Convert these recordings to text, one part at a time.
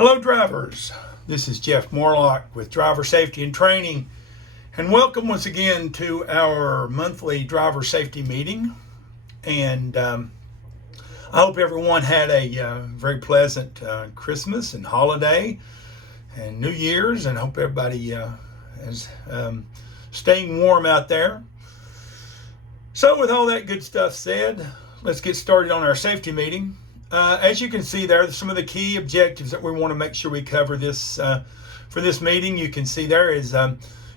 Hello drivers, this is Jeff Morlock with Driver Safety and Training, and welcome once again to our monthly driver safety meeting. And I hope everyone had a very pleasant Christmas and holiday and New Year's, and hope everybody is staying warm out there. So with all that good stuff said, let's get started on our safety meeting. As you can see there, some of the key objectives that we want to make sure we cover this for this meeting. You can see there is,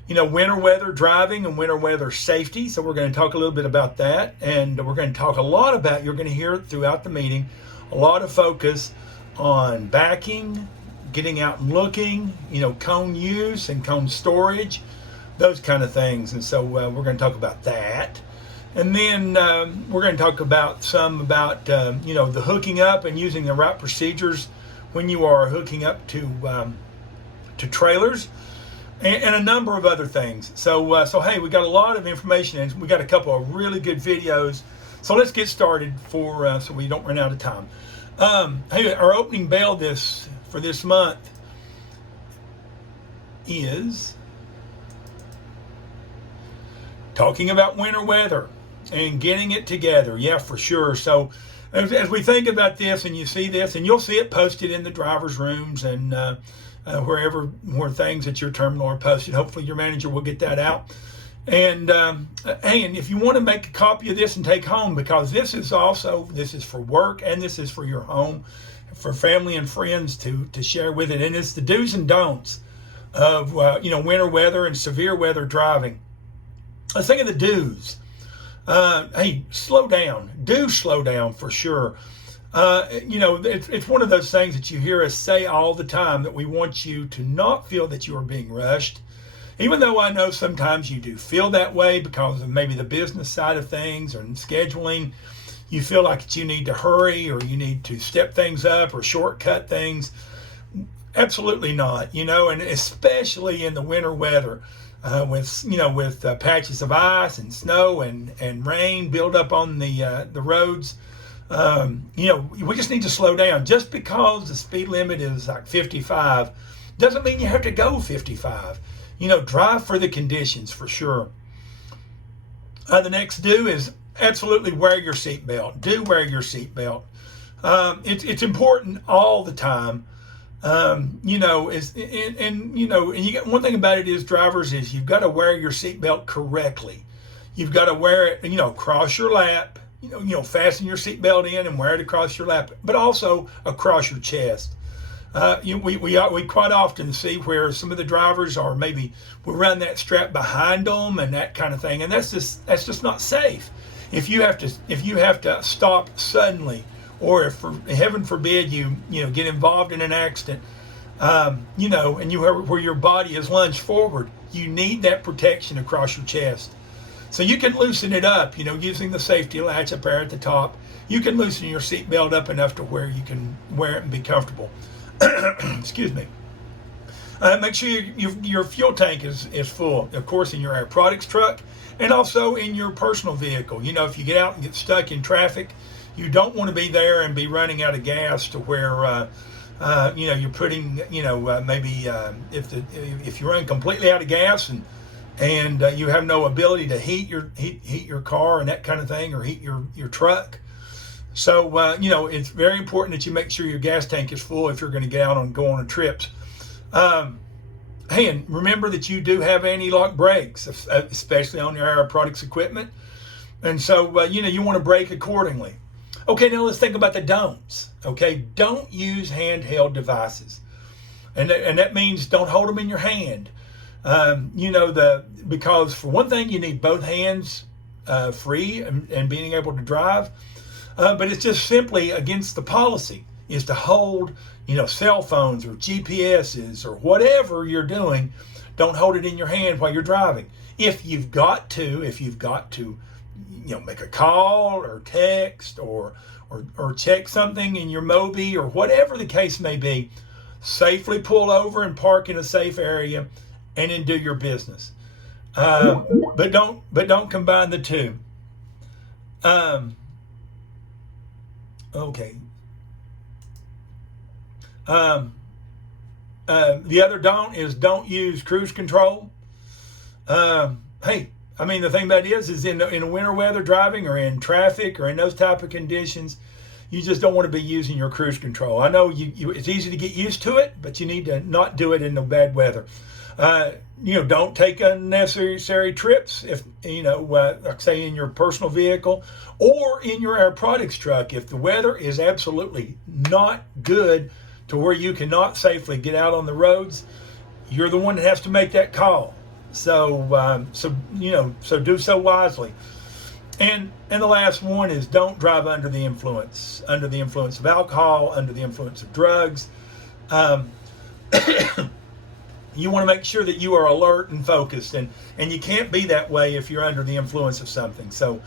winter weather driving and winter weather safety. So we're going to talk a little bit about that, and we're going to talk a lot about, you're going to hear it throughout the meeting, a lot of focus on backing, getting out and looking, cone use and cone storage, those kind of things. And so we're going to talk about that. And then we're going to talk about the hooking up and using the right procedures when you are hooking up to trailers, and a number of other things. So hey, we got a lot of information, and we got a couple of really good videos. So let's get started so we don't run out of time. Hey, our opening bell for this month is talking about winter weather and getting it together. Yeah, for sure. So as we think about this, and you see this, and you'll see it posted in the driver's rooms and where things at your terminal are posted. Hopefully your manager will get that out. And and if you want to make a copy of this and take home, because this is for work and this is for your home, for family and friends to share with it. And it's the do's and don'ts of winter weather and severe weather driving. Let's think of the do's. Hey, slow down. Do slow down for sure. It's one of those things that you hear us say all the time, that we want you to not feel that you are being rushed. Even though I know sometimes you do feel that way because of maybe the business side of things or scheduling. You feel like you need to hurry, or you need to step things up or shortcut things. Absolutely not, and especially in the winter weather. With patches of ice and snow and rain build up on the roads, we just need to slow down. Just because the speed limit is like 55 doesn't mean you have to go 55. Drive for the conditions for sure. The next do is absolutely wear your seatbelt. Do wear your seatbelt. It's important all the time. And you got one thing about it is, drivers, is you've got to wear your seatbelt correctly. You've got to wear it, across your lap, fasten your seatbelt in and wear it across your lap, but also across your chest. We quite often see where some of the drivers are maybe we run that strap behind them and that kind of thing, and that's just not safe. If you have to stop suddenly, or if, for heaven forbid, you get involved in an accident, and where your body is lunged forward, you need that protection across your chest. So you can loosen it up, using the safety latch up there at the top. You can loosen your seatbelt up enough to where you can wear it and be comfortable. Excuse me. Make sure your fuel tank is full, of course, in your Air Products truck, and also in your personal vehicle. If you get out and get stuck in traffic, you don't want to be there and be running out of gas to where, you're putting, maybe if you run completely out of gas and you have no ability to heat your car and that kind of thing, or heat your truck. So, it's very important that you make sure your gas tank is full if you're going to go on trips. Hey, and remember that you do have anti-lock brakes, especially on your Air Products equipment. And so, you want to brake accordingly. Okay, now let's think about the don'ts. Okay, don't use handheld devices, and that means don't hold them in your hand. Because for one thing, you need both hands free and being able to drive. But it's just simply against the policy is to hold, cell phones or GPSs or whatever you're doing. Don't hold it in your hand while you're driving. If you've got to make a call or text or check something in your Mobi or whatever the case may be, safely pull over and park in a safe area and then do your business. But don't combine the two. Okay. The other don't is don't use cruise control. Hey, I mean, the thing about it is in winter weather driving or in traffic or in those type of conditions, you just don't want to be using your cruise control. I know it's easy to get used to it, but you need to not do it in the bad weather. Don't take unnecessary trips if, like say in your personal vehicle or in your Air Products truck. If the weather is absolutely not good to where you cannot safely get out on the roads, you're the one that has to make that call. So do so wisely. And the last one is don't drive under the influence of alcohol, under the influence of drugs. You want to make sure that you are alert and focused, and you can't be that way if you're under the influence of something. So,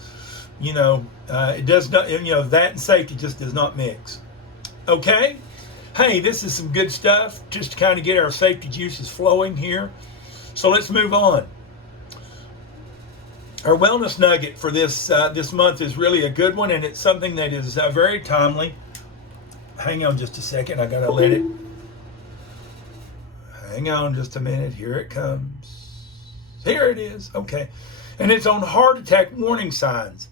it does not, that and safety just does not mix. Okay? Hey, this is some good stuff just to kind of get our safety juices flowing here. So let's move on. Our wellness nugget for this month is really a good one, and it's something that is very timely. Hang on just a second. I got to let it. Hang on just a minute. Here it comes. Here it is. Okay. And it's on heart attack warning signs.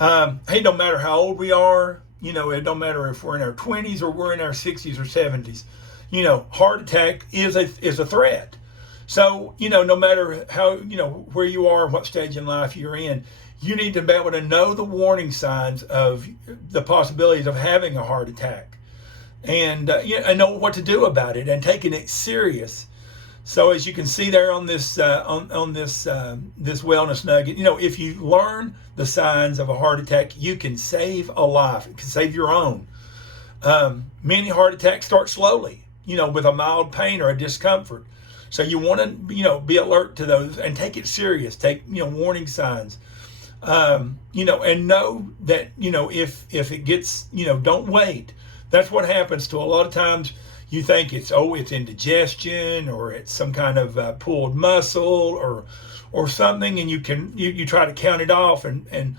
Hey, no matter how old we are, it don't matter if we're in our 20s or we're in our 60s or 70s. Heart attack is a threat. So, no matter how, where you are, what stage in life you're in, you need to be able to know the warning signs of the possibilities of having a heart attack. And know what to do about it and taking it serious. So as you can see there on this this wellness nugget, if you learn the signs of a heart attack, you can save a life. You can save your own. Many heart attacks start slowly, with a mild pain or a discomfort. So you want to be alert to those and take it serious. Take warning signs. And know that if it gets don't wait. That's what happens to a lot of times. You think it's indigestion or it's some kind of pulled muscle or something, and you try to count it off, and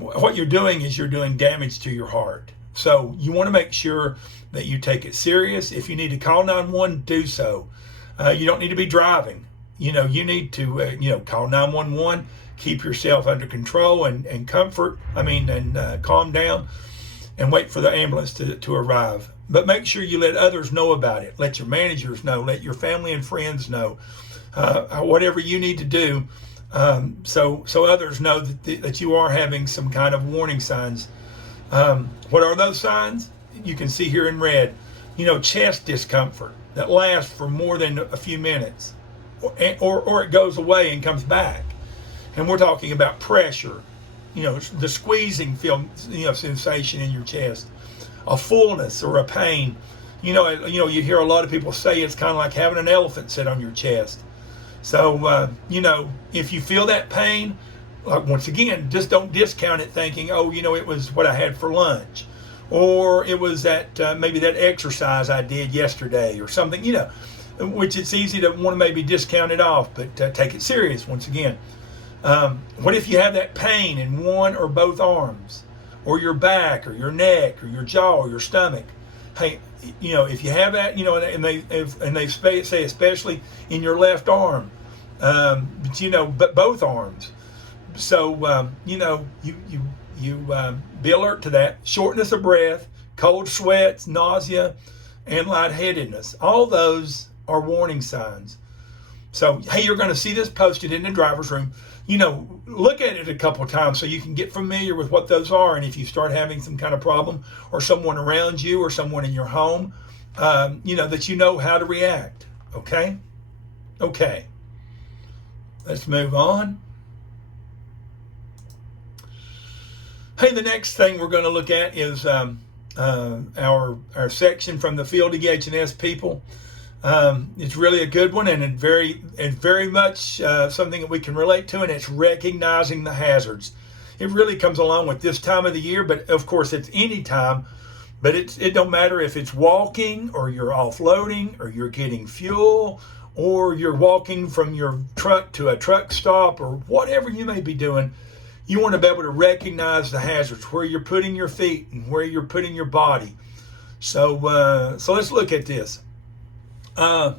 what you're doing is you're doing damage to your heart. So you want to make sure that you take it serious. If you need to call 911, do so. You don't need to be driving. You need to call 911, keep yourself under control and calm down. And wait for the ambulance to arrive. But make sure you let others know about it. Let your managers know. Let your family and friends know. Whatever you need to do, so others know that you are having some kind of warning signs. What are those signs? You can see here in red. Chest discomfort that lasts for more than a few minutes, or it goes away and comes back. And we're talking about pressure. The squeezing sensation in your chest, a fullness or a pain. You hear a lot of people say it's kind of like having an elephant sit on your chest. So, if you feel that pain, once again, just don't discount it thinking, it was what I had for lunch, or it was maybe that exercise I did yesterday or something, which it's easy to want to maybe discount it off, but take it serious once again. What if you have that pain in one or both arms, or your back, or your neck, or your jaw, or your stomach? Hey, if you have that, and they say especially in your left arm, but both arms. So you be alert to that. Shortness of breath, cold sweats, nausea, and lightheadedness. All those are warning signs. So hey, you're going to see this posted in the driver's room. Look at it a couple of times so you can get familiar with what those are. And if you start having some kind of problem, or someone around you or someone in your home, that you know how to react. Okay? Okay. Let's move on. Hey, the next thing we're going to look at is our section from the Field EH&S people. It's really a good one, and very much something that we can relate to, and it's recognizing the hazards. It really comes along with this time of the year, but of course it's any time. But it don't matter if it's walking, or you're offloading, or you're getting fuel, or you're walking from your truck to a truck stop, or whatever you may be doing. You want to be able to recognize the hazards, where you're putting your feet and where you're putting your body. So let's look at this. Uh,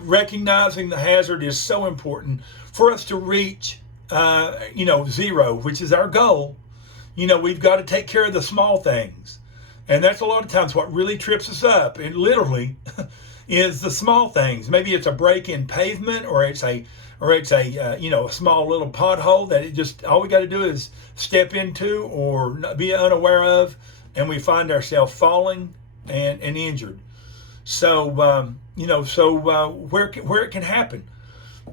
recognizing the hazard is so important for us to reach, zero, which is our goal. We've got to take care of the small things. And that's a lot of times what really trips us up. It literally is the small things. Maybe it's a break in pavement, or it's a a small little pothole that it just all we got to do is step into or be unaware of, and we find ourselves falling and injured. So where it can happen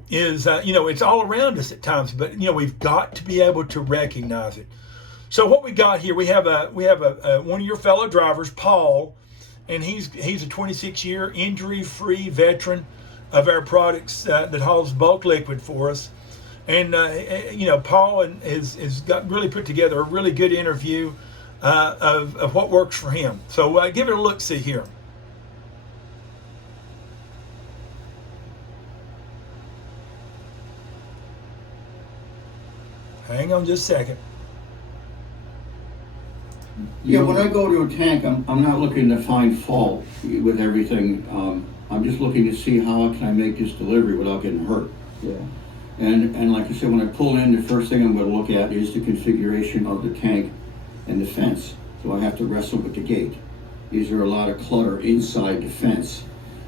is it's all around us at times, but we've got to be able to recognize it. So what we got here, we have a one of your fellow drivers, Paul, and he's a 26-year injury-free veteran of our products that hauls bulk liquid for us. And Paul has got really put together a really good interview of what works for him. So give it a look. See here. Hang on just a second. Yeah, when I go to a tank, I'm not looking to find fault with everything. I'm just looking to see how can I make this delivery without getting hurt. Yeah. And like I said, when I pull in, the first thing I'm going to look at is the configuration of the tank and the fence. So I have to wrestle with the gate. Is there a lot of clutter inside the fence?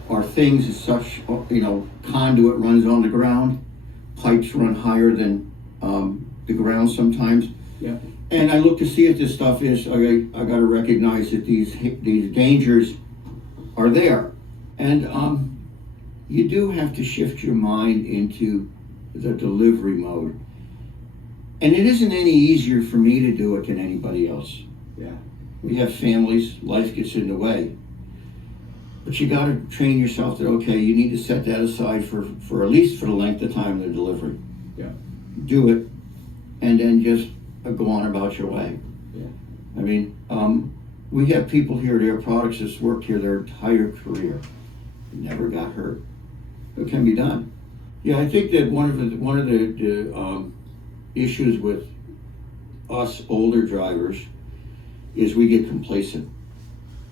Are things as such, conduit runs on the ground, pipes run higher than the ground sometimes. Yeah. And I look to see if this stuff is, I got to recognize that these dangers are there. And you do have to shift your mind into the delivery mode. And it isn't any easier for me to do it than anybody else. Yeah. We have families, life gets in the way. But you got to train yourself that, okay, you need to set that aside for at least for the length of time of the delivery. Yeah. Do it, and then just go on about your way. Yeah. I mean, we have people here, their products that's worked here their entire career, never got hurt. It can be done. Yeah, I think that one of the issues with us older drivers is we get complacent.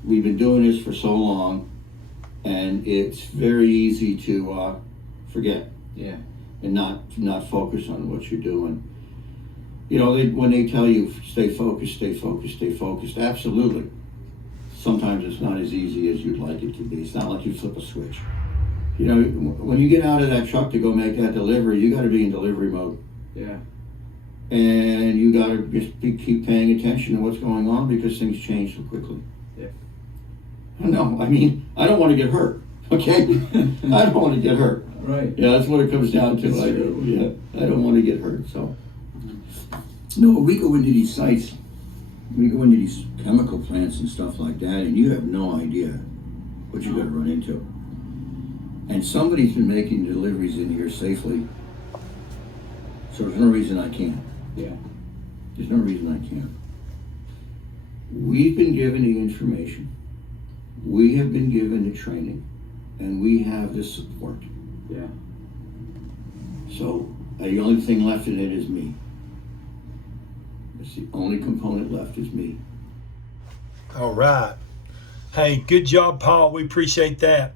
We've been doing this for so long, and it's very easy to forget. Yeah. And not focus on what you're doing. When they tell you stay focused, absolutely. Sometimes it's not as easy as you'd like it to be. It's not like you flip a switch. When you get out of that truck to go make that delivery, you got to be in delivery mode. Yeah. And you got to just keep paying attention to what's going on because things change so quickly. Yeah. No, I mean, I don't want to get hurt. Okay, I don't want to get hurt. Right. Yeah, that's what it comes down to. I don't want to get hurt. So, no, we go into these sites, we go into these chemical plants and stuff like that, and you have no idea what you're going to run into. And somebody's been making deliveries in here safely, so there's no reason I can't. Yeah. There's no reason I can't. We've been given the information, we have been given the training, and we have the support. Yeah. So the only thing left in it is me. It's the only component left is me. All right. Hey, good job, Paul. We appreciate that.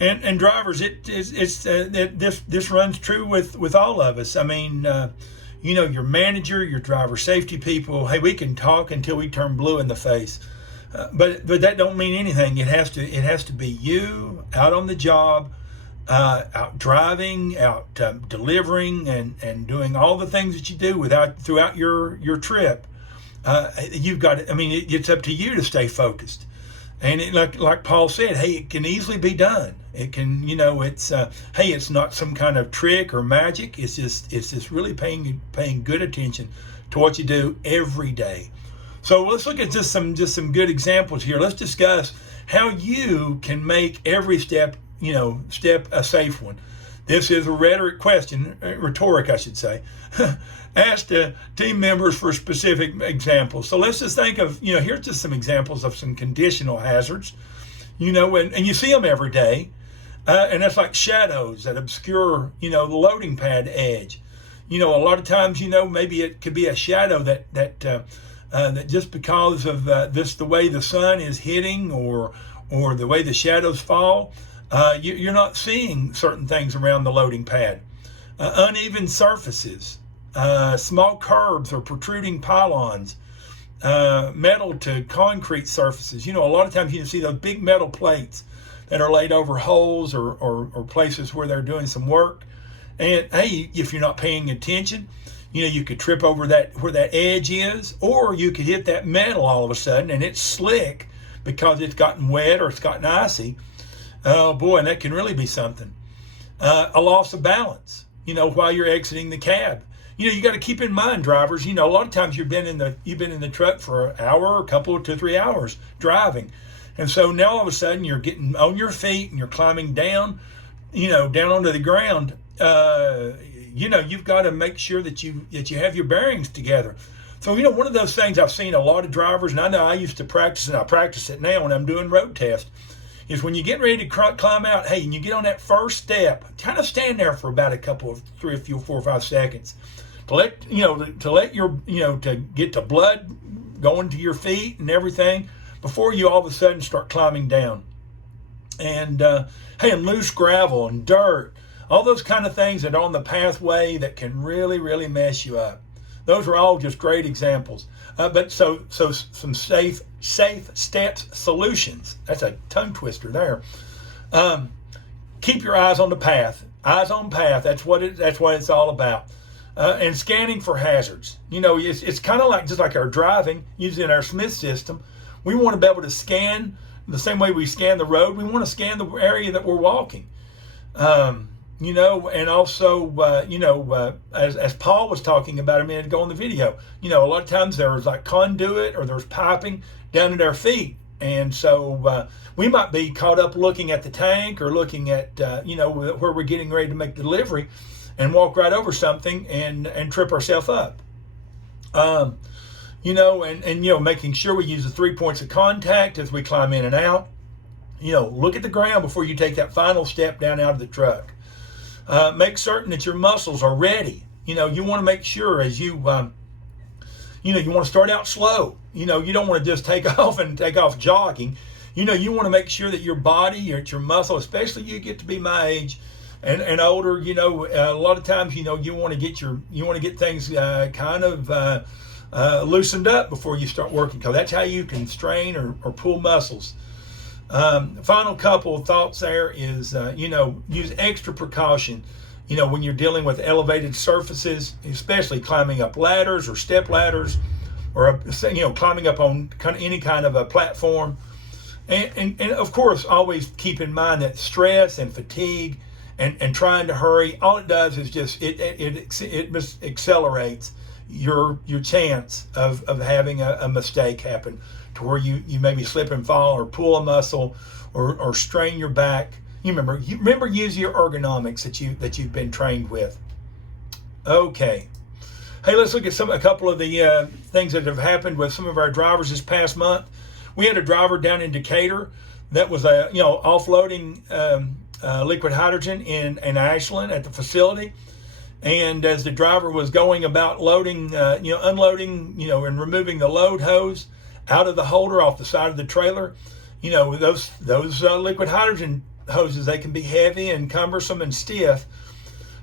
And drivers, this runs true with all of us. I mean, your manager, your driver safety people. Hey, we can talk until we turn blue in the face, but that don't mean anything. It has to be you out on the job, out driving, out delivering, and doing all the things that you do throughout your trip. You've got. I mean, it's up to you to stay focused. And like Paul said, hey, it can easily be done. It can, hey, it's not some kind of trick or magic. It's just really paying good attention to what you do every day. So let's look at just some good examples here. Let's discuss how you can make every step a safe one. This is a rhetoric, I should say. Asked team members for specific examples. So let's just think of, here's just some examples of some conditional hazards, and you see them every day. And that's like shadows that obscure, the loading pad edge. A lot of times, maybe it could be a shadow that just because of the way the sun is hitting or or the way the shadows fall, you're not seeing certain things around the loading pad. Uneven surfaces, small curbs or protruding pylons, metal to concrete surfaces. A lot of times you can see those big metal plates that are laid over holes or places where they're doing some work. And hey, if you're not paying attention, you could trip over that where that edge is, or you could hit that metal all of a sudden and it's slick because it's gotten wet or it's gotten icy. Oh boy, and that can really be something. A loss of balance, while you're exiting the cab. You got to keep in mind, drivers, a lot of times you've been in the truck for an hour, a couple, 2 or 3 hours driving. And so now all of a sudden you're getting on your feet and you're climbing down, down onto the ground. You've got to make sure that you have your bearings together. So, one of those things I've seen a lot of drivers, and I know I used to practice, and I practice it now when I'm doing road tests, is when you get ready to climb out, hey, and you get on that first step, kind of stand there for about a couple of 3, 4, or 5 seconds to let your, to get the blood going to your feet and everything before you all of a sudden start climbing down. And, hey, and loose gravel and dirt, all those kind of things that are on the pathway that can really, really mess you up. Those are all just great examples. But so some safe steps solutions. That's a tongue twister there. Keep your eyes on the path. Eyes on path. That's what it's all about. And scanning for hazards. It's kind of just like our driving using our Smith system. We want to be able to scan the same way we scan the road. We want to scan the area that we're walking. And also, as Paul was talking about a minute ago in the video, a lot of times there was like conduit or there's piping down at our feet. And so we might be caught up looking at the tank or looking at, where we're getting ready to make the delivery and walk right over something and trip ourselves up. Making sure we use the 3 points of contact as we climb in and out. Look at the ground before you take that final step down out of the truck. Make certain that your muscles are ready. You want to make sure as you want to start out slow. You don't want to just take off jogging. You want to make sure that your body, your muscle, especially you get to be my age and older, a lot of times, you want to get things kind of loosened up before you start working, because that's how you can strain or pull muscles. Final couple of thoughts there is, use extra precaution, when you're dealing with elevated surfaces, especially climbing up ladders or step ladders or, climbing up on any kind of a platform. And of course, always keep in mind that stress and fatigue and trying to hurry, all it does is just, it accelerates your chance of having a mistake happen, to where you maybe slip and fall or pull a muscle or strain your back. Remember use your ergonomics that you've been trained with. Okay. Hey, let's look at a couple of the things that have happened with some of our drivers this past month. We had a driver down in Decatur that was offloading liquid hydrogen in Ashland at the facility. And as the driver was going about loading, unloading, and removing the load hose out of the holder off the side of the trailer, those liquid hydrogen hoses, they can be heavy and cumbersome and stiff.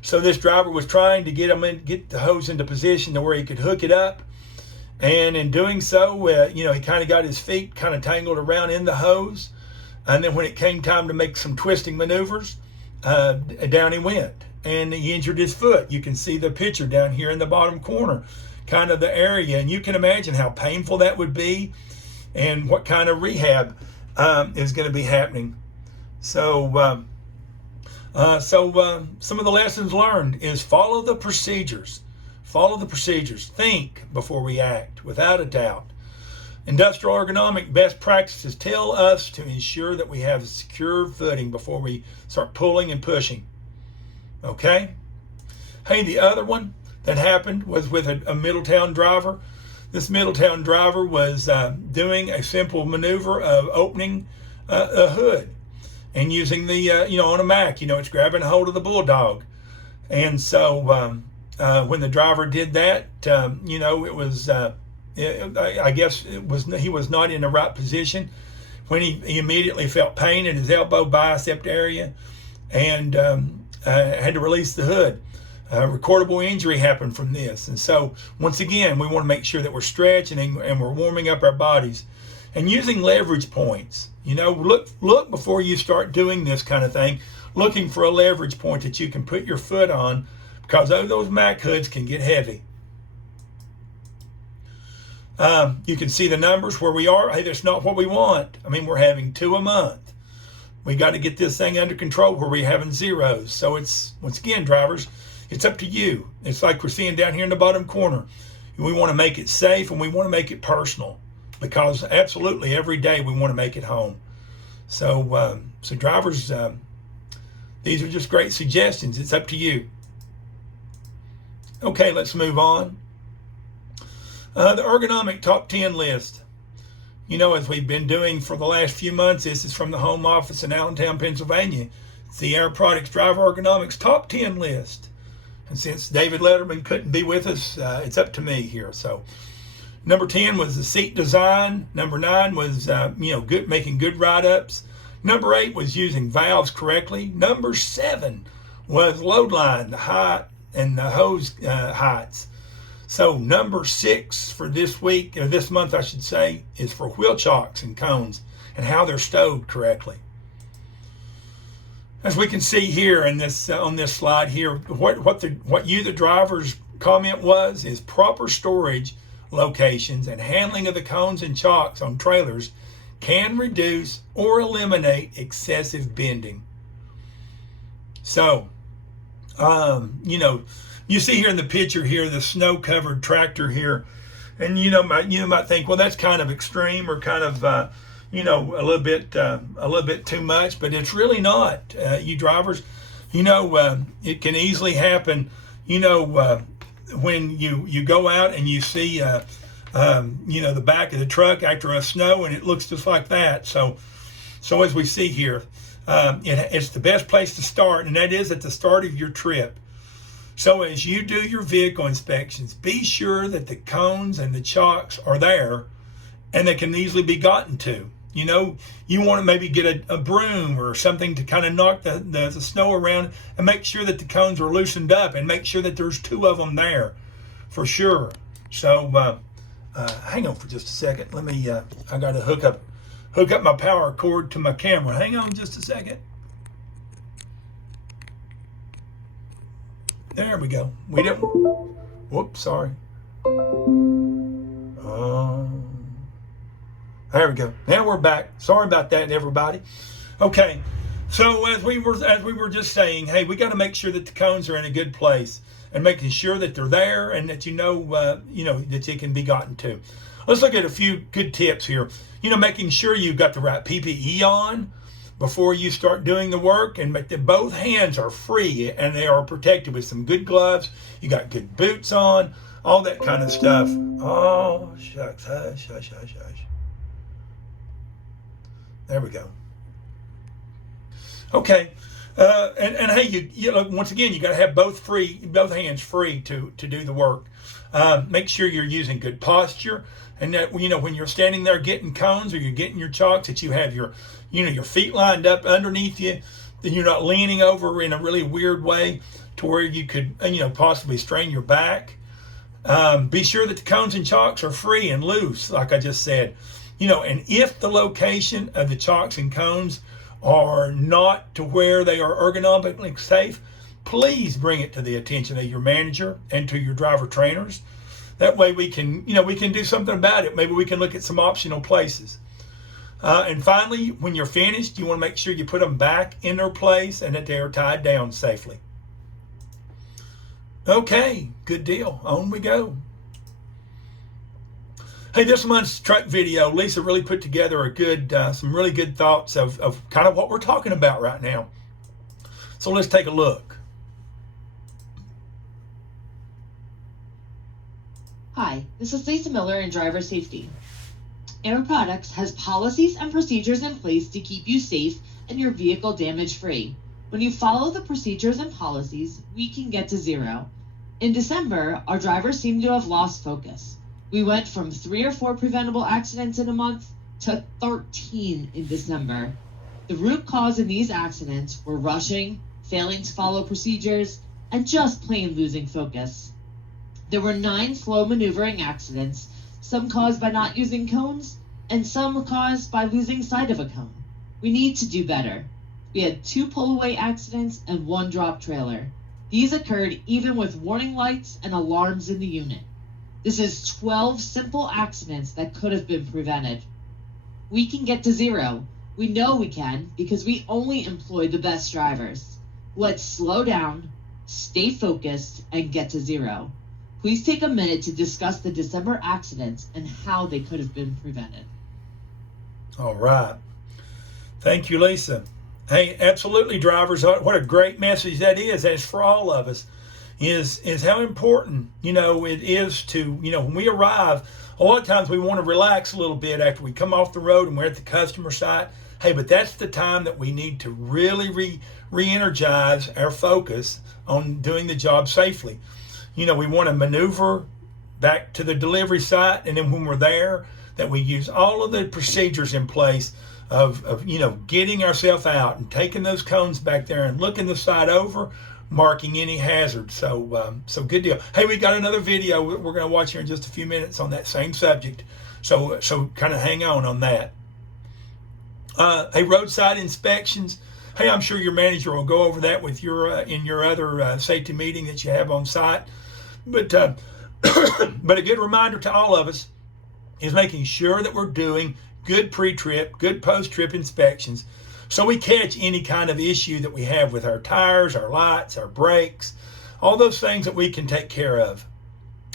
So this driver was trying to get the hose into position to where he could hook it up. And in doing so, he kind of got his feet kind of tangled around in the hose. And then when it came time to make some twisting maneuvers, down he went. And he injured his foot. You can see the picture down here in the bottom corner, kind of the area. And you can imagine how painful that would be and what kind of rehab is going to be happening. So some of the lessons learned is follow the procedures. Follow the procedures. Think before we act, without a doubt. Industrial ergonomic best practices tell us to ensure that we have a secure footing before we start pulling and pushing. Okay? Hey, the other one that happened was with a Middletown driver. This Middletown driver was doing a simple maneuver of opening a hood and using the, on a Mac, it's grabbing a hold of the bulldog. And so when the driver did that, it was, I guess he was not in the right position when he immediately felt pain in his elbow bicep area and had to release the hood. Recordable injury happened from this. And so, once again, we want to make sure that we're stretching and we're warming up our bodies and using leverage points. You know, look before you start doing this kind of thing, looking for a leverage point that you can put your foot on, because those Mac hoods can get heavy. You can see the numbers where we are. Hey, that's not what we want. I mean, we're having 2 a month. We got to get this thing under control where we're having zeros. So it's, once again, drivers, it's up to you. It's like we're seeing down here in the bottom corner. We want to make it safe and we want to make it personal, because absolutely every day we want to make it home. So, so drivers, these are just great suggestions. It's up to you. Okay, let's move on. The ergonomic top 10 list. You know, as we've been doing for the last few months, this is from the home office in Allentown, Pennsylvania. It's the Air Products Driver Ergonomics top 10 list. And since David Letterman couldn't be with us, it's up to me here. So, number 10 was the seat design. Number 9 was, making good ride-ups. Number 8 was using valves correctly. Number 7 was load line, the height and the hose heights. So number 6 for this week, or this month I should say, is for wheel chocks and cones and how they're stowed correctly. As we can see here in this on this slide here, what you the driver's comment was is proper storage locations and handling of the cones and chocks on trailers can reduce or eliminate excessive bending. So, you see here in the picture here, the snow-covered tractor here, and you might think, well, that's kind of extreme or kind of a little bit too much, but it's really not. You drivers, it can easily happen. When you go out and you see the back of the truck after a snow, and it looks just like that. So as we see here, it's the best place to start, and that is at the start of your trip. So as you do your vehicle inspections, be sure that the cones and the chocks are there and they can easily be gotten to. You want to maybe get a broom or something to kind of knock the snow around and make sure that the cones are loosened up, and make sure that there's 2 of them there for sure. So hang on for just a second. Let me, I got to hook up my power cord to my camera. Hang on just a second. There we go. We didn't. Whoops, sorry. There we go. Now we're back. Sorry about that, everybody. Okay. So as we were just saying, hey, we got to make sure that the cones are in a good place, and making sure that they're there and that that they can be gotten to. Let's look at a few good tips here. Making sure you've got the right PPE on before you start doing the work, and make that both hands are free and they are protected with some good gloves. You got good boots on, all that kind of stuff. Oh, shucks, hush, hush, hush, hush. There we go. Okay, and hey, once again, you got to have both hands free to do the work. Make sure you're using good posture, and that when you're standing there getting cones or you're getting your chocks, that you have your feet lined up underneath you, then you're not leaning over in a really weird way to where you could possibly strain your back. Be sure that the cones and chocks are free and loose, like I just said. And if the location of the chocks and cones are not to where they are ergonomically safe, please bring it to the attention of your manager and to your driver trainers. That way we can do something about it. Maybe we can look at some optional places. And finally, when you're finished, you want to make sure you put them back in their place and that they are tied down safely. Okay, good deal. On we go. Hey, this month's truck video, Lisa really put together some really good thoughts of kind of what we're talking about right now. So let's take a look. Hi, this is Lisa Miller in Driver Safety. Air Products has policies and procedures in place to keep you safe and your vehicle damage-free. When you follow the procedures and policies, we can get to 0. In December, our drivers seem to have lost focus. We went from 3 or 4 preventable accidents in a month to 13 in December. The root cause in these accidents were rushing, failing to follow procedures, and just plain losing focus. There were 9 slow maneuvering accidents, some caused by not using cones, and some caused by losing sight of a cone. We need to do better. We had 2 pull-away accidents and 1 drop trailer. These occurred even with warning lights and alarms in the unit. This is 12 simple accidents that could have been prevented. We can get to 0. We know we can because we only employ the best drivers. Let's slow down, stay focused, and get to 0. Please take a minute to discuss the December accidents and how they could have been prevented. All right. Thank you, Lisa. Hey, absolutely, drivers. What a great message that is. That's for all of us. Is how important, it is to, when we arrive, a lot of times we want to relax a little bit after we come off the road and we're at the customer site. Hey, but that's the time that we need to really re-energize our focus on doing the job safely. We want to maneuver back to the delivery site, and then when we're there, that we use all of the procedures in place of getting ourselves out and taking those cones back there and looking the site over, marking any hazards. So good deal. Hey, we got another video we're going to watch here in just a few minutes on that same subject. So kind of hang on that. Hey, roadside inspections. Hey, I'm sure your manager will go over that with your in your other safety meeting that you have on site. But but a good reminder to all of us is making sure that we're doing good pre-trip, good post-trip inspections, so we catch any kind of issue that we have with our tires, our lights, our brakes, all those things that we can take care of.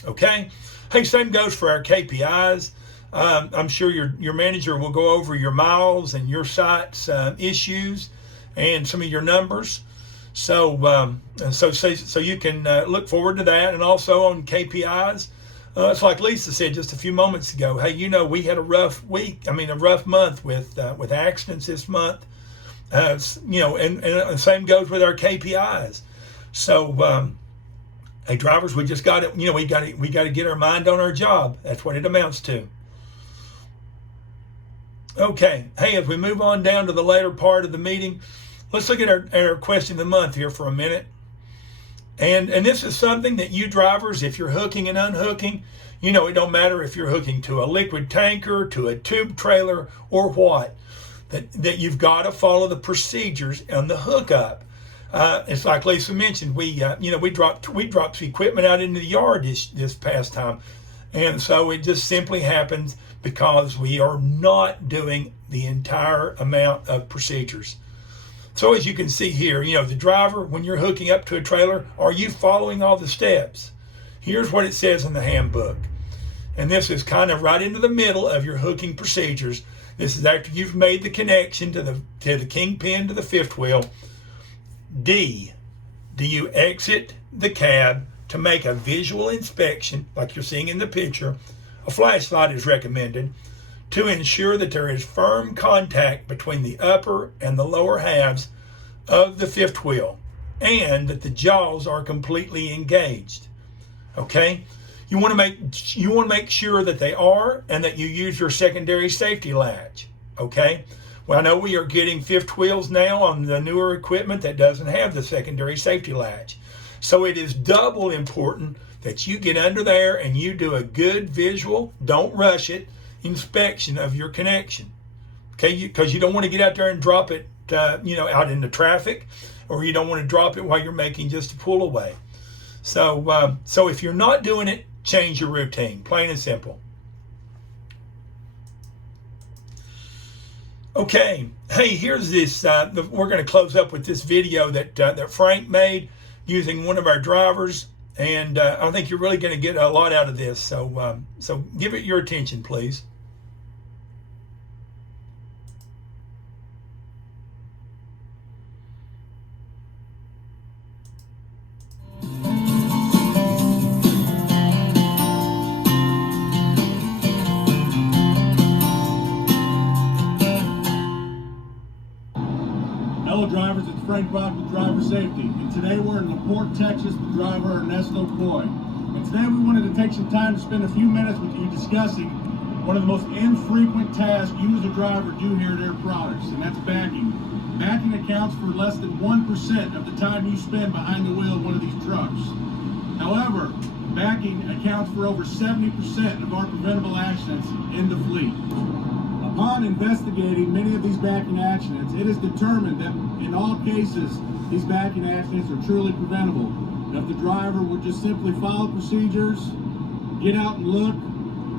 Okay? Hey, same goes for our KPIs. I'm sure your manager will go over your miles and your site's issues and some of your numbers. So you can look forward to that. And also on KPIs, it's like Lisa said just a few moments ago. Hey, we had a rough month with accidents this month. And the same goes with our KPIs. So, hey, drivers, we just got to, we got to get our mind on our job. That's what it amounts to. Okay. Hey, as we move on down to the later part of the meeting, let's look at our question of the month here for a minute. And this is something that you drivers, if you're hooking and unhooking, it don't matter if you're hooking to a liquid tanker, to a tube trailer, or what, that you've got to follow the procedures on the hookup. It's like Lisa mentioned, we dropped equipment out into the yard this past time. And so it just simply happens because we are not doing the entire amount of procedures. So as you can see here, the driver, when you're hooking up to a trailer, are you following all the steps? Here's what it says in the handbook. And this is kind of right into the middle of your hooking procedures. This is after you've made the connection to the kingpin to the fifth wheel. D, do you exit the cab to make a visual inspection, like you're seeing in the picture? A flashlight is recommended to ensure that there is firm contact between the upper and the lower halves of the fifth wheel and that the jaws are completely engaged. Okay? You want to make sure that they are, and that you use your secondary safety latch. Okay? Well, I know we are getting fifth wheels now on the newer equipment that doesn't have the secondary safety latch. So it is double important that you get under there and you do a good visual, don't rush it, inspection of your connection. Okay? Because you don't want to get out there and drop it, out in the traffic, or you don't want to drop it while you're making just a pull away. So if you're not doing it, change your routine, plain and simple. Okay, hey, here's this. We're going to close up with this video that Frank made using one of our drivers, and I think you're really going to get a lot out of this. So give it your attention, please. Hello drivers, it's Frank Brock with Driver Safety, and today we're in LaPorte, Texas with driver Ernesto Coy. And today we wanted to take some time to spend a few minutes with you discussing one of the most infrequent tasks you as a driver do here at Air Products, and that's backing. Backing accounts for less than 1% of the time you spend behind the wheel of one of these trucks. However, backing accounts for over 70% of our preventable accidents in the fleet. Upon investigating many of these backing accidents, it is determined that in all cases, these backing accidents are truly preventable. And if the driver would just simply follow procedures, get out and look,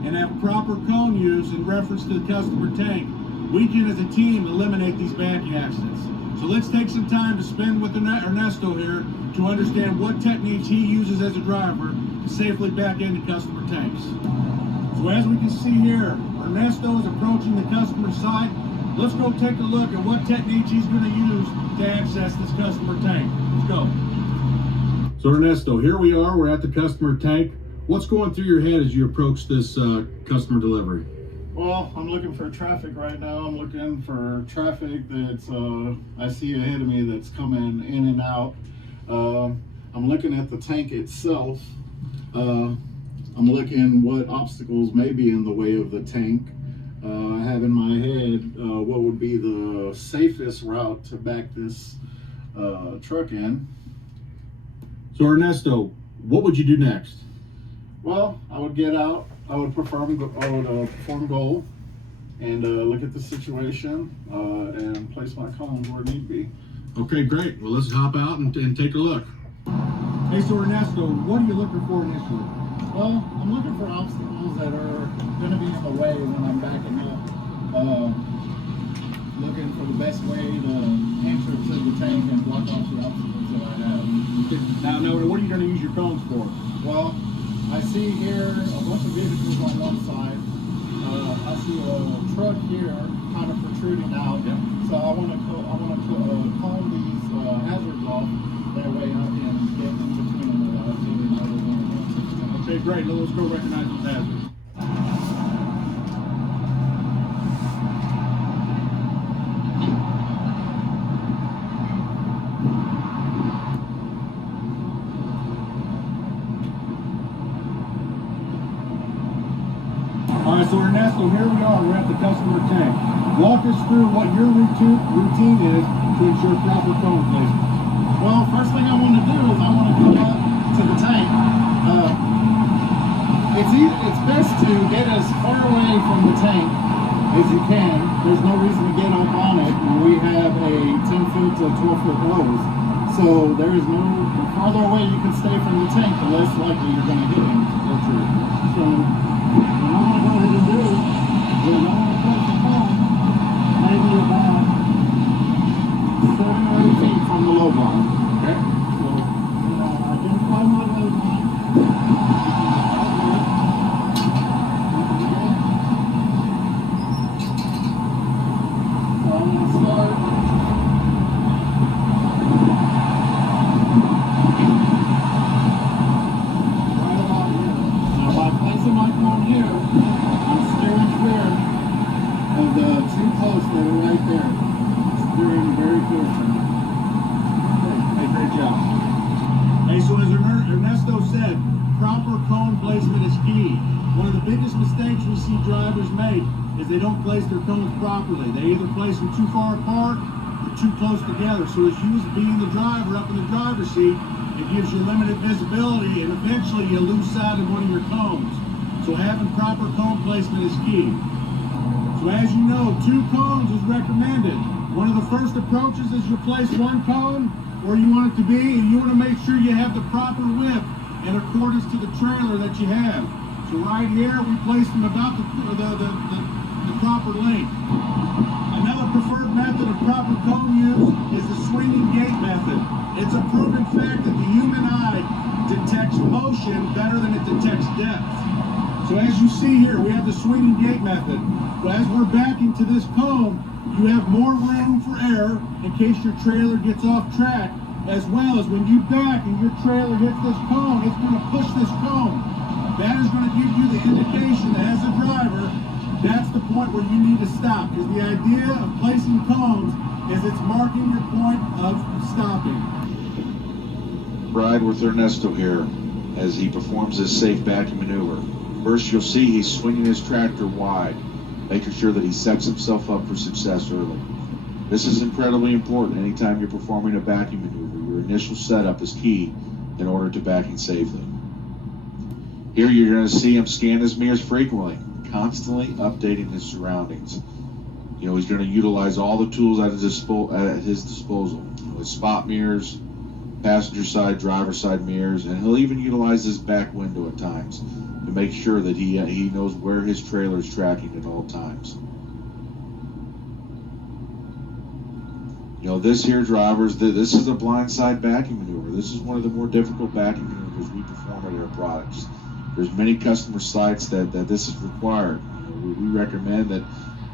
and have proper cone use in reference to the customer tank, we can as a team eliminate these backing accidents. So let's take some time to spend with Ernesto here to understand what techniques he uses as a driver to safely back into customer tanks. So as we can see here, Ernesto is approaching the customer site. Let's go take a look at what techniques he's going to use to access this customer tank. Let's go. So Ernesto, here we are, we're at the customer tank. What's going through your head as you approach this customer delivery? Well, I'm looking for traffic right now. I'm looking for traffic that's I see ahead of me that's coming in and out. I'm looking at the tank itself. I'm looking what obstacles may be in the way of the tank. I have in my head what would be the safest route to back this truck in. So Ernesto, what would you do next? Well, I would get out. I would perform goal and look at the situation and place my cones where need be. Okay, great. Well, let's hop out and take a look. Hey, so Ernesto, what are you looking for initially? Well, I'm looking for obstacles that are going to be in the way when I'm backing up. Looking for the best way to enter to the tank and block off the obstacles that I have. Now, what are you going to use your cones for? Well, I see here a bunch of vehicles on one side. I see a truck here kind of protruding out. Yep. So I want to cone these hazards off. That way I can get in between them without getting another one. Okay, great. Now let's go recognize those hazards. All right, so Ernesto, here we are. We're at the customer tank. Walk us through what your routine is to ensure proper cone placement. Well, first thing I want to do is I want to come up to the tank. It's best to get as far away from the tank as you can. There's no reason to get up on it. We have a 10-foot to 12-foot hose. So the farther away you can stay from the tank, the less likely you're going to hit him. So what I'm going to go ahead and do is I'm going to place the cone maybe about 7 or 8 feet from the low bar. Okay. So identify my low bar. So I'm going to start. Right about here. Now by placing my cone here, I'm steering clear of the two posts that are right there. Steering very clear from it. Hey, great job. Hey, so as Ernesto said, proper cone placement is key. One of the biggest mistakes we see drivers make is they don't place their cones properly. They either place them too far apart or too close together. So as you, being the driver up in the driver's seat, it gives you limited visibility and eventually you lose sight of one of your cones. So having proper cone placement is key. So as you know, 2 cones is recommended. One of the first approaches is you place 1 cone where you want it to be, and you want to make sure you have the proper width in accordance to the trailer that you have. So right here, we place them about the proper length. Another preferred method of proper cone use is the swinging gate method. It's a proven fact that the human eye detects motion better than it detects depth. So as you see here, we have the swinging gate method. So as we're backing to this cone, you have more room for error in case your trailer gets off track, as well as when you back and your trailer hits this cone, it's going to push this cone. That is going to give you the indication that as a driver, that's the point where you need to stop. Because the idea of placing cones is it's marking your point of stopping. Ride with Ernesto here as he performs this safe backing maneuver. First, you'll see he's swinging his tractor wide, making sure that he sets himself up for success early. This is incredibly important anytime you're performing a backing maneuver. Your initial setup is key in order to backing safely. Here you're going to see him scan his mirrors frequently, constantly updating his surroundings. You know, he's going to utilize all the tools at his disposal. You know, his spot mirrors, passenger side, driver side mirrors, and he'll even utilize his back window at times to make sure that he knows where his trailer is tracking at all times. You know, this here, drivers, this is a blindside backing maneuver. This is one of the more difficult backing maneuvers we perform at Air Products. There's many customer sites that this is required. You know, we recommend that,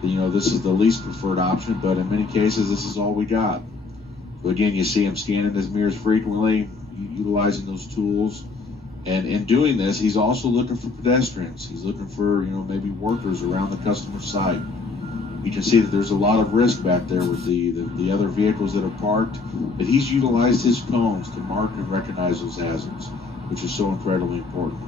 you know, this is the least preferred option, but in many cases, this is all we got. So again, you see him scanning his mirrors frequently, utilizing those tools. And in doing this, he's also looking for pedestrians. He's looking for, you know, maybe workers around the customer site. You can see that there's a lot of risk back there with the other vehicles that are parked, but he's utilized his cones to mark and recognize those hazards, which is so incredibly important.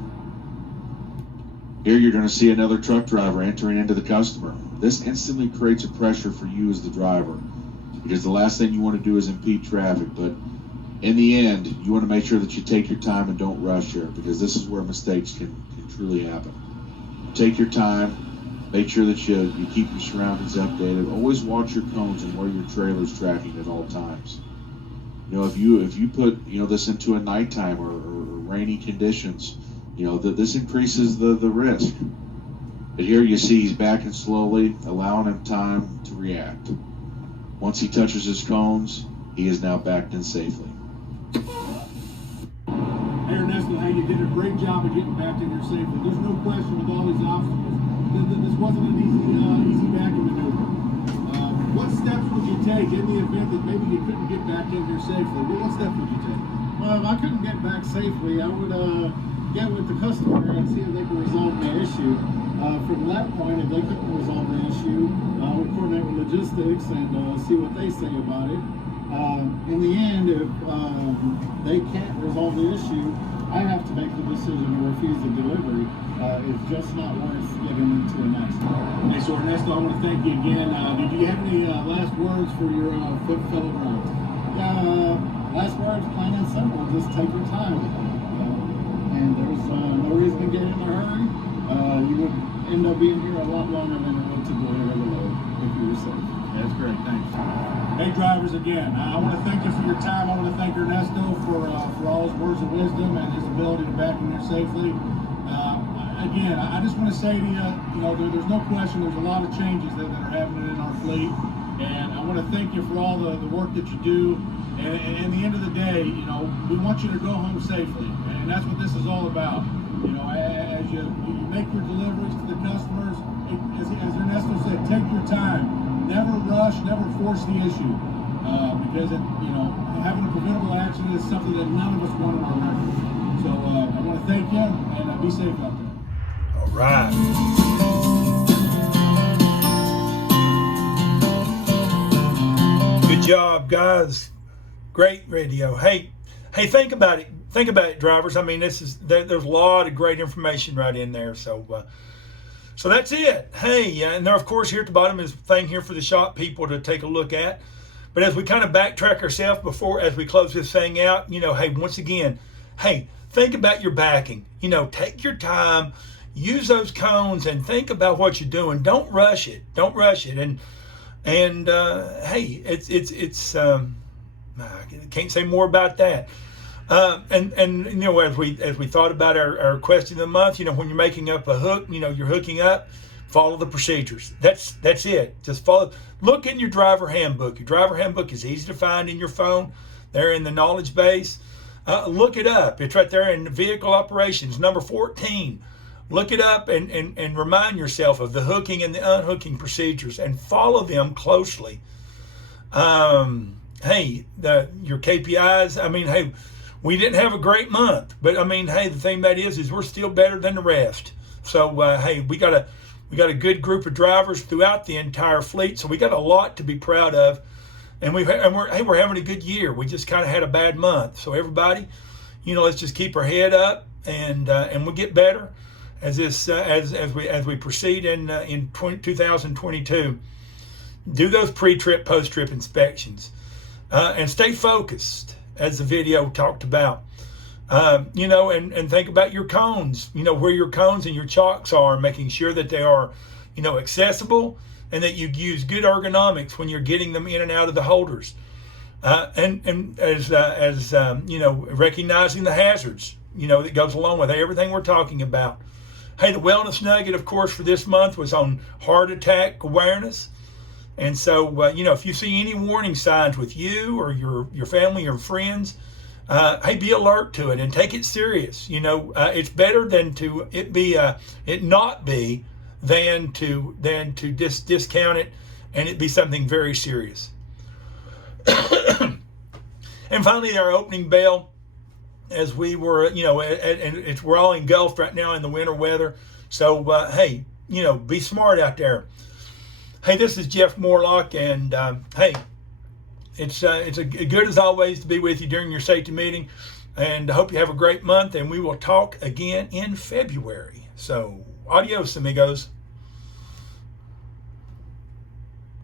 Here you're going to see another truck driver entering into the customer. This instantly creates a pressure for you as the driver, because the last thing you want to do is impede traffic, but in the end, you want to make sure that you take your time and don't rush here, because this is where mistakes can truly happen. Take your time. Make sure that you keep your surroundings updated. Always watch your cones and where your trailer's tracking at all times. You know, if you put, you know, this into a nighttime or rainy conditions, you know, this increases the risk. But here you see he's backing slowly, allowing him time to react. Once he touches his cones, he is now backed in safely. Hey Ernesto, hey, you did a great job of getting back in here safely. There's no question with all these obstacles. This wasn't an easy backing maneuver. What steps would you take in the event that maybe you couldn't get back in here safely? What steps would you take? Well, if I couldn't get back safely, I would get with the customer and see if they can resolve the issue. From that point, if they couldn't resolve the issue, I would coordinate with logistics and see what they say about it. In the end, if they can't resolve the issue, I have to make the decision to refuse the delivery. It's just not worth getting into an accident. Hey, so Ernesto, I want to thank you again. Did you have any last words for your fellow drivers? Last words, plain and simple, just take your time. And there's no reason to get in a hurry. You would end up being here a lot longer than it would to deliver the load if you were safe. That's great, thanks. Hey drivers, again, I want to thank you for your time. I want to thank Ernesto for all his words of wisdom and his ability to back in here safely. Again, I just want to say to you, you know, there's no question there's a lot of changes that are happening in our fleet, and I want to thank you for all the work that you do. And at the end of the day, you know, we want you to go home safely, and that's what this is all about. You know, as you make your deliveries to the customers, as Ernesto said, take your time. Never rush, never force the issue, because you know, having a preventable accident is something that none of us want in our record. So I want to thank you, and be safe out there. All right. Good job, guys. Great radio. Hey, think about it. Think about it, drivers. I mean, there's a lot of great information right in there. So that's it. Hey, and there, of course, here at the bottom is a thing here for the shop people to take a look at. But as we kind of backtrack ourselves as we close this thing out, you know, hey, once again, hey, think about your backing. You know, take your time, use those cones, and think about what you're doing. Don't rush it. Don't rush it. And hey, it's I can't say more about that. And you know, as we thought about our question of the month, you know, when you're making up a hook, you know, you're hooking up, follow the procedures. That's it. Just follow. Look in your driver handbook. Your driver handbook is easy to find in your phone. They're in the knowledge base. Look it up. It's right there in vehicle operations, number 14. Look it up and remind yourself of the hooking and the unhooking procedures and follow them closely. Hey, your KPIs, I mean, hey, we didn't have a great month, but I mean, hey, the thing about it is we're still better than the rest. So, hey, we got a good group of drivers throughout the entire fleet, so we got a lot to be proud of. And we're having a good year. We just kind of had a bad month. So everybody, you know, let's just keep our head up and we'll get better. as we proceed in 2022. Do those pre-trip, post-trip inspections, and stay focused, as the video talked about. And think about your cones. Where your cones and your chocks are, making sure that they are, accessible, and that you use good ergonomics when you're getting them in and out of the holders. And recognizing the hazards, that goes along with everything we're talking about. Hey, the wellness nugget, of course, for this month was on heart attack awareness. And so, if you see any warning signs with you or your family or friends, hey, be alert to it and take it serious. It's better than to it not be than to discount it and it be something very serious. And finally, our opening bell, as we were, and we're all engulfed right now in the winter weather. So, hey, be smart out there. Hey, this is Jeff Morlock, and hey, it's good as always to be with you during your safety meeting, and I hope you have a great month, and we will talk again in February. So, adios, amigos.